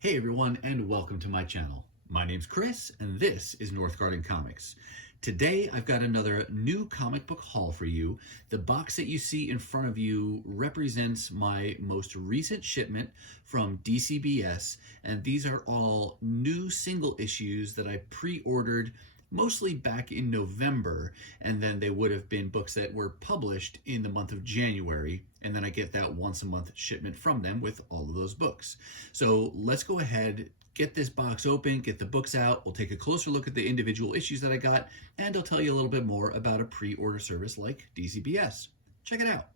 Hey everyone, and welcome to my channel. My name's Chris, and this is Northgarden Comics. Today I've got another new comic book haul for you. The box that you see in front of you represents my most recent shipment from DCBS, and these are all new single issues that I pre-ordered mostly back in November, and then they would have been books that were published in the month of January, and then I get that once a month shipment from them with all of those books. So let's go ahead, get this box open, get the books out. We'll take a closer look at the individual issues that I got, and I'll tell you a little bit more about a pre-order service like DCBS. Check it out.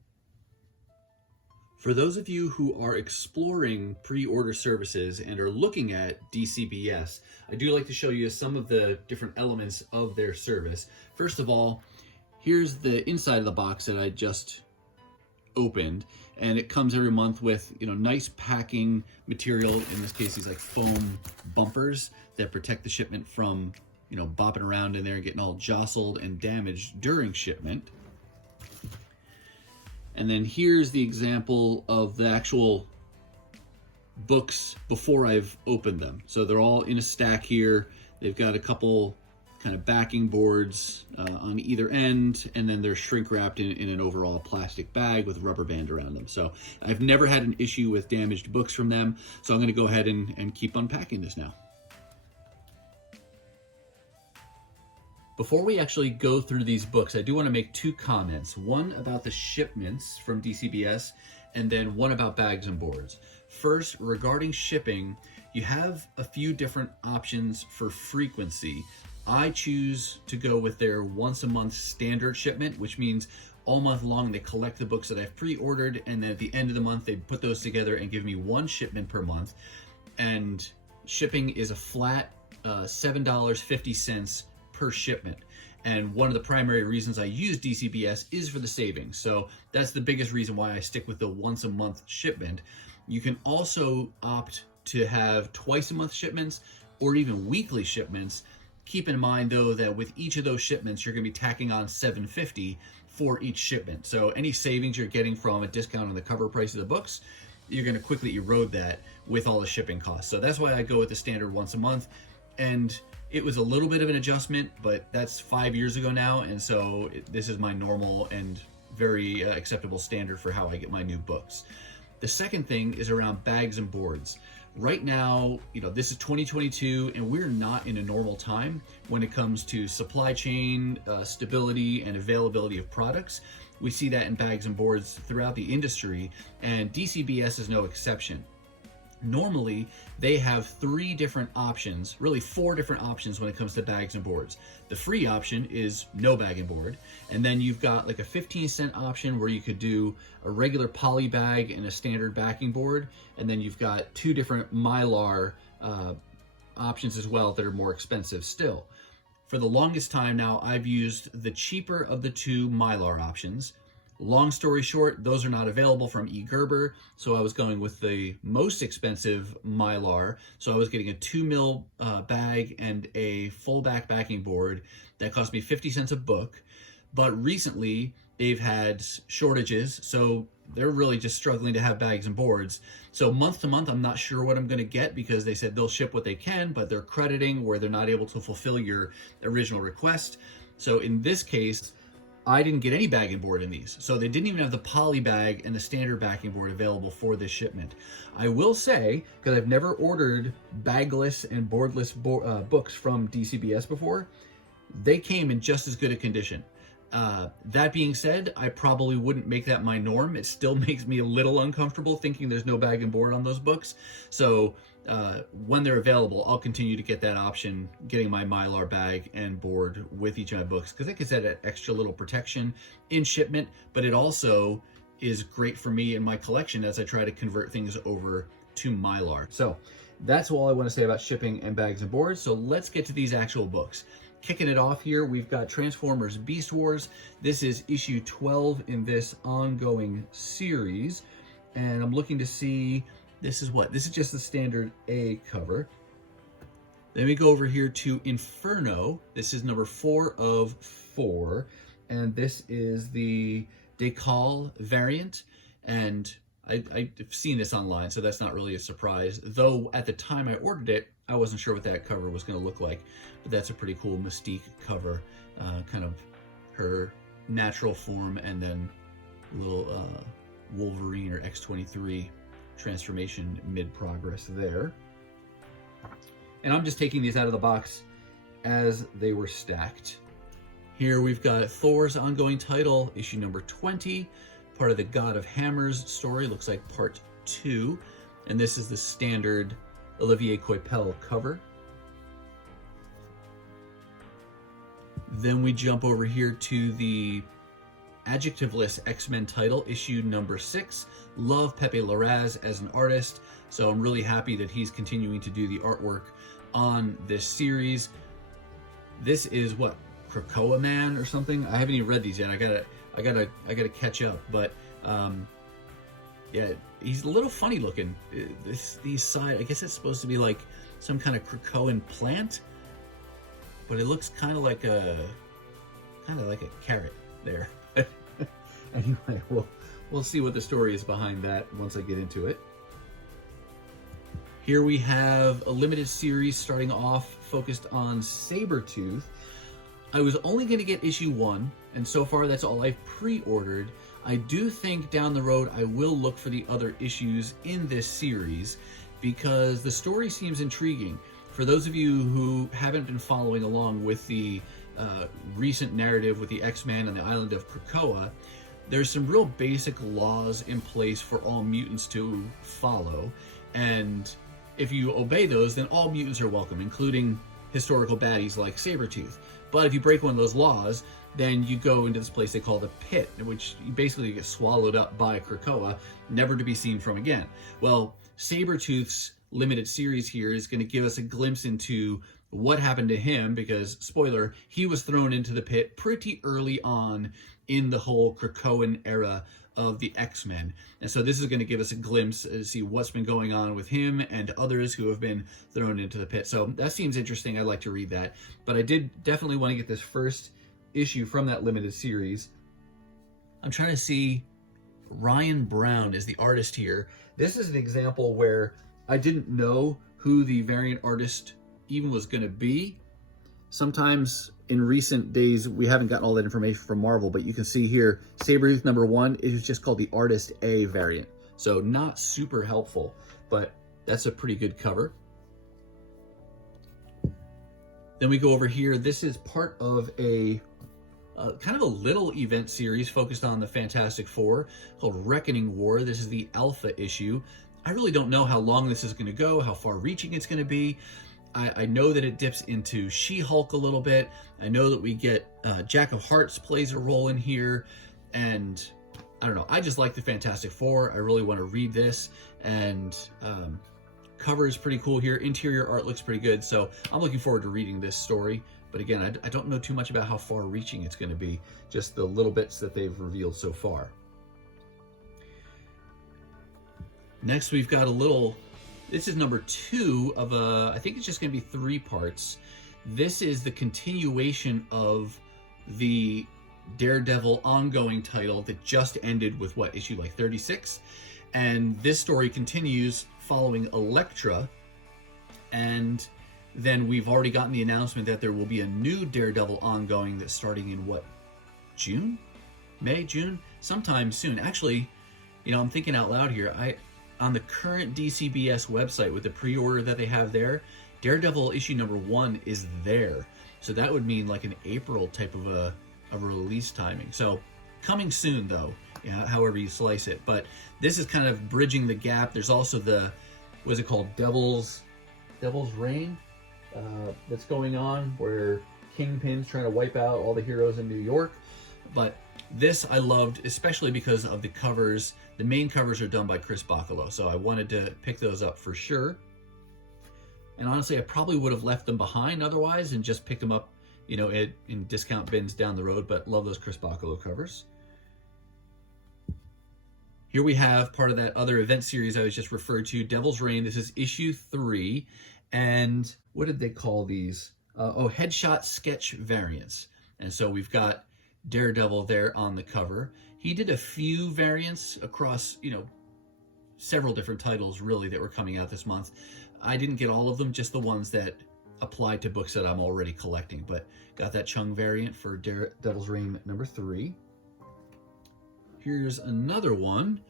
For those of you who are exploring pre-order services and are looking at DCBS, I do like to show you some of the different elements of their service. First of all, here's the inside of the box that I just opened, and it comes every month with, nice packing material. In this case, these like foam bumpers that protect the shipment from, bopping around in there and getting all jostled and damaged during shipment. And then here's the example of the actual books before I've opened them. So they're all in a stack here. They've got a couple kind of backing boards on either end, and then they're shrink wrapped in an overall plastic bag with a rubber band around them. So I've never had an issue with damaged books from them. So I'm going to go ahead and keep unpacking this now. Before we actually go through these books, I do want to make two comments. One about the shipments from DCBS, and then one about bags and boards. First, regarding shipping, you have a few different options for frequency. I choose to go with their once a month standard shipment, which means all month long they collect the books that I've pre-ordered, and then at the end of the month they put those together and give me one shipment per month. And shipping is a flat $7.50 per shipment. And one of the primary reasons I use DCBS is for the savings. So that's the biggest reason why I stick with the once a month shipment. You can also opt to have twice a month shipments or even weekly shipments. Keep in mind though that with each of those shipments you're going to be tacking on $7.50 for each shipment. So any savings you're getting from a discount on the cover price of the books, you're going to quickly erode that with all the shipping costs. So that's why I go with the standard once a month. And it was a little bit of an adjustment, but that's 5 years ago now, and so this is my normal and very acceptable standard for how I get my new books. The second thing is around bags and boards. Right now, this is 2022, and we're not in a normal time when it comes to supply chain stability and availability of products. We see that in bags and boards throughout the industry, and DCBS is no exception. Normally, they have three different options, really four different options when it comes to bags and boards. The free option is no bag and board, and then you've got like a 15-cent option where you could do a regular poly bag and a standard backing board, and then you've got two different Mylar options as well that are more expensive still. For the longest time now, I've used the cheaper of the two Mylar options. Long story short, those are not available from eGerber, so I was going with the most expensive Mylar. So I was getting a 2 mil bag and a full back backing board that cost me 50 cents a book. But recently, they've had shortages, so they're really just struggling to have bags and boards. So month to month, I'm not sure what I'm going to get because they said they'll ship what they can, but they're crediting where they're not able to fulfill your original request. So in this case, I didn't get any bag and board in these. So they didn't even have the poly bag and the standard backing board available for this shipment. I will say, because I've never ordered bagless and boardless books from DCBS before, they came in just as good a condition. That being said, I probably wouldn't make that my norm. It still makes me a little uncomfortable thinking there's no bag and board on those books. So when they're available, I'll continue to get that option, getting my Mylar bag and board with each of my books, because it gives that extra little protection in shipment, but it also is great for me in my collection as I try to convert things over to Mylar. So that's all I want to say about shipping and bags and boards. So let's get to these actual books. Kicking it off here, we've got Transformers Beast Wars. This is issue 12 in this ongoing series. And I'm looking to see, this is just the standard A cover. Then we go over here to Inferno. This is number 4 of 4. And this is the Decal variant. And I've seen this online, so that's not really a surprise. Though at the time I ordered it, I wasn't sure what that cover was going to look like. But that's a pretty cool Mystique cover, kind of her natural form, and then a little Wolverine or X-23 transformation mid-progress there. And I'm just taking these out of the box as they were stacked. Here we've got Thor's ongoing title, issue number 20, part of the God of Hammers story, looks like part 2. And this is the standard Olivier Coipel cover. Then we jump over here to the adjectiveless X-Men title, issue number 6. Love Pepe Larraz as an artist, so I'm really happy that he's continuing to do the artwork on this series. This is what, Krakoa Man or something? I haven't even read these yet. I gotta catch up. But yeah, he's a little funny looking. These side, I guess it's supposed to be like some kind of Krakoan plant, but it looks kind of like a carrot there. Anyway, we'll see what the story is behind that once I get into it. Here we have a limited series starting off focused on Saber-Tooth. I was only going to get issue 1, and so far that's all I've pre-ordered. I do think down the road I will look for the other issues in this series because the story seems intriguing. For those of you who haven't been following along with the recent narrative with the X-Men and the island of Krakoa, there's some real basic laws in place for all mutants to follow, and if you obey those, then all mutants are welcome, including historical baddies like Sabretooth. But if you break one of those laws, then you go into this place they call the Pit, in which you basically get swallowed up by Krakoa, never to be seen from again. Well, Sabretooth's limited series here is going to give us a glimpse into what happened to him, because, spoiler, he was thrown into the Pit pretty early on in the whole Krakoan era of the X-Men. And so this is going to give us a glimpse to see what's been going on with him and others who have been thrown into the Pit. So that seems interesting. I'd like to read that. But I did definitely want to get this first issue from that limited series. I'm trying to see, Ryan Brown is the artist here. This is an example where I didn't know who the variant artist even was going to be. Sometimes in recent days we haven't gotten all that information from Marvel, but you can see here Saber-Tooth number 1 is just called the Artist A variant, so not super helpful, but that's a pretty good cover. Then we go over here. This is part of a kind of a little event series focused on the Fantastic Four called Reckoning War. This is the Alpha issue. I really don't know how long this is going to go, how far reaching it's going to be. I know that it dips into She-Hulk a little bit. I know that we get Jack of Hearts plays a role in here. And I don't know, I just like the Fantastic Four. I really want to read this. And cover is pretty cool here. Interior art looks pretty good. So I'm looking forward to reading this story. But again, I don't know too much about how far reaching it's going to be. Just the little bits that they've revealed so far. Next, we've got a little... This is number 2 of I think it's just going to be 3 parts. This is the continuation of the Daredevil ongoing title that just ended with, what, issue like 36? And this story continues following Elektra. And then we've already gotten the announcement that there will be a new Daredevil ongoing that's starting in, what, June? May? June? Sometime soon. Actually, you know, I'm thinking out loud here. On the current DCBS website with the pre-order that they have there, Daredevil issue number 1 is there. So that would mean like an April type of a release timing. So coming soon though, yeah, however you slice it. But this is kind of bridging the gap. There's also the, what is it called? Devil's Reign that's going on, where Kingpin's trying to wipe out all the heroes in New York. But this I loved, especially because of the covers. The main covers are done by Chris Bachalo, so I wanted to pick those up for sure. And honestly, I probably would have left them behind otherwise and just picked them up, you know, in discount bins down the road, but love those Chris Bachalo covers. Here we have part of that other event series I was just referred to, Devil's Reign. This is issue 3, and what did they call these? Headshot Sketch variants. And so we've got Daredevil there on the cover. He did a few variants across, you know, several different titles really that were coming out this month. I didn't get all of them, just the ones that applied to books that I'm already collecting, but got that Cheung variant for Daredevil's Reign number 3. Here's another one,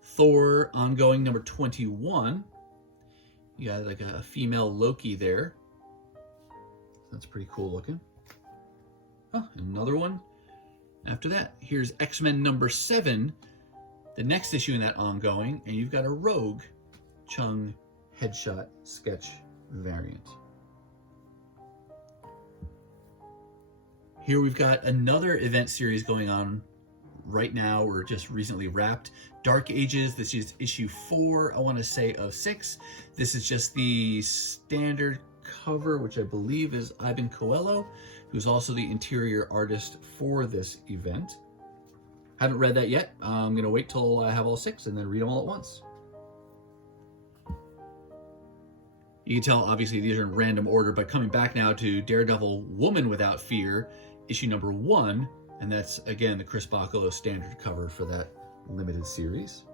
Thor ongoing number 21. You got like a female Loki there. That's pretty cool looking. Oh, another one. After that, here's X-Men number 7, the next issue in that ongoing, and you've got a Rogue Cheung Headshot Sketch variant. Here we've got another event series going on right now, or just recently wrapped. Dark Ages, this is issue 4, I want to say, of 6. This is just the standard cover, which I believe is Ivan Coelho, who's also the interior artist for this event. Haven't read that yet. I'm going to wait till I have all 6 and then read them all at once. You can tell, obviously, these are in random order, but coming back now to Daredevil Woman Without Fear, issue number 1, and that's, again, the Chris Bacalo standard cover for that limited series.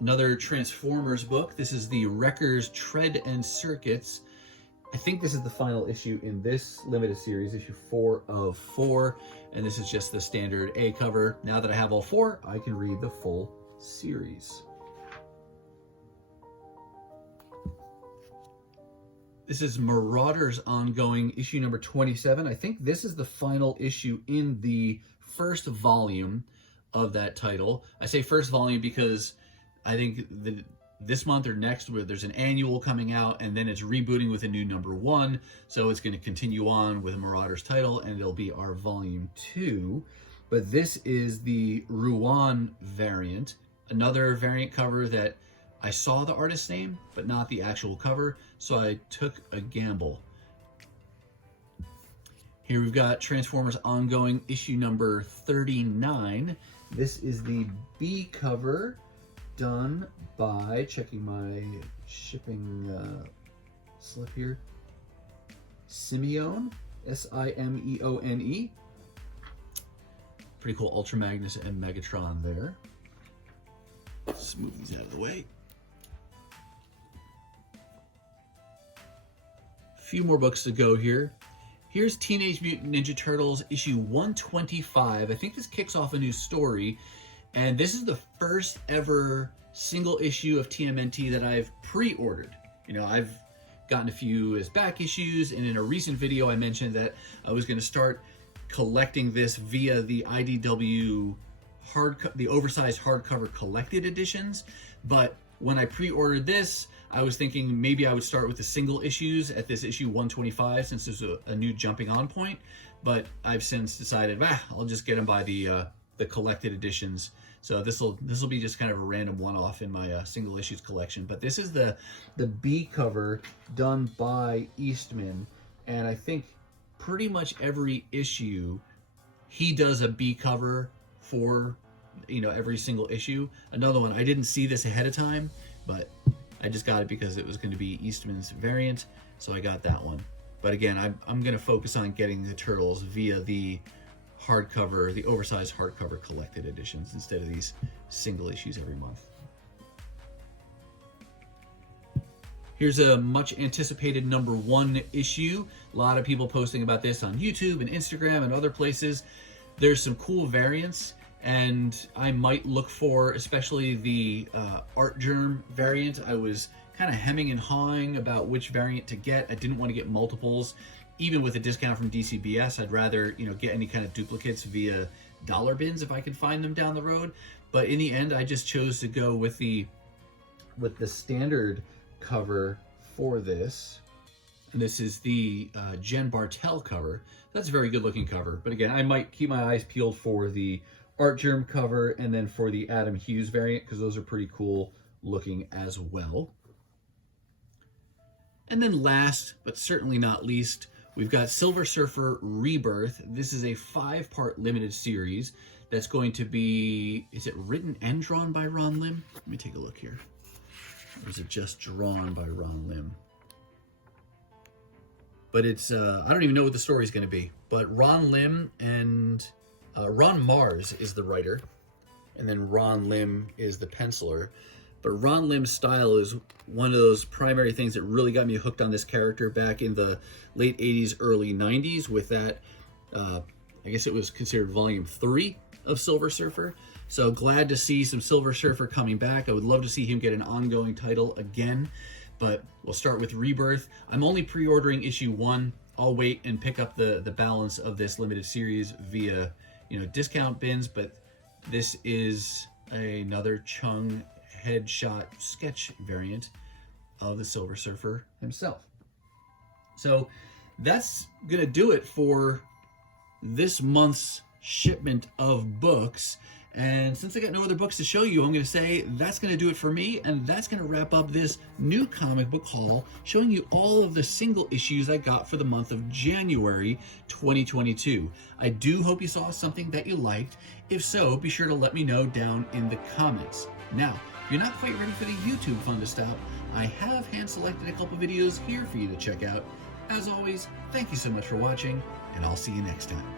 Another Transformers book. This is the Wreckers Tread and Circuits. I think this is the final issue in this limited series, issue 4 of 4, and this is just the standard A cover. Now that I have all 4, I can read the full series. This is Marauders ongoing, issue number 27. I think this is the final issue in the first volume of that title. I say first volume because I think this month or next, where there's an annual coming out, and then it's rebooting with a new number 1. So it's going to continue on with a Marauders title, and it'll be our volume 2. But this is the Ruan variant, another variant cover that I saw the artist's name, but not the actual cover, so I took a gamble. Here we've got Transformers ongoing, issue number 39. This is the B cover, done by, checking my shipping slip here, Simeone, S-I-M-E-O-N-E. Pretty cool Ultra Magnus and Megatron there. Let's move these out of the way. Few more books to go here. Here's Teenage Mutant Ninja Turtles issue 125. I think this kicks off a new story, and this is the first ever single issue of TMNT that I've pre-ordered. You know, I've gotten a few as back issues, and in a recent video I mentioned that I was going to start collecting this via the IDW the oversized hardcover collected editions, but when I pre-ordered this, I was thinking maybe I would start with the single issues at this issue 125 since there's a new jumping on point, but I've since decided, I'll just get them by the collected editions. So this will be just kind of a random one-off in my single issues collection. But this is the B cover done by Eastman, and I think pretty much every issue he does a B cover for, you know, every single issue. Another one, I didn't see this ahead of time, but I just got it because it was going to be Eastman's variant, so I got that one. But again, I'm going to focus on getting the Turtles via the hardcover, the oversized hardcover collected editions instead of these single issues every month. Here's a much anticipated number 1 issue. A lot of people posting about this on YouTube and Instagram and other places. There's some cool variants, and I might look for, especially the Art Germ variant. I was kind of hemming and hawing about which variant to get. I didn't want to get multiples. Even with a discount from DCBS, I'd rather, you know, get any kind of duplicates via dollar bins if I can find them down the road. But in the end, I just chose to go with the standard cover for this. And this is the Jen Bartel cover. That's a very good looking cover. But again, I might keep my eyes peeled for the Art Germ cover and then for the Adam Hughes variant, because those are pretty cool looking as well. And then last, but certainly not least, we've got Silver Surfer Rebirth. This is a 5-part limited series that's going to be, is it written and drawn by Ron Lim? Let me take a look here. Or is it just drawn by Ron Lim? But it's, I don't even know what the story is going to be. But Ron Lim and Ron Mars is the writer. and then Ron Lim is the penciler. But Ron Lim's style is one of those primary things that really got me hooked on this character back in the late 80s, early 90s with that, I guess it was considered volume 3 of Silver Surfer. So glad to see some Silver Surfer coming back. I would love to see him get an ongoing title again, but we'll start with Rebirth. I'm only pre-ordering issue 1. I'll wait and pick up the balance of this limited series via, discount bins, but this is another Cheung Headshot Sketch variant of the Silver Surfer himself. So that's gonna do it for this month's shipment of books. And since I got no other books to show you, I'm going to say that's going to do it for me, and that's going to wrap up this new comic book haul, showing you all of the single issues I got for the month of January 2022. I do hope you saw something that you liked. If so, be sure to let me know down in the comments. Now, if you're not quite ready for the YouTube fun to stop, I have hand-selected a couple videos here for you to check out. As always, thank you so much for watching, and I'll see you next time.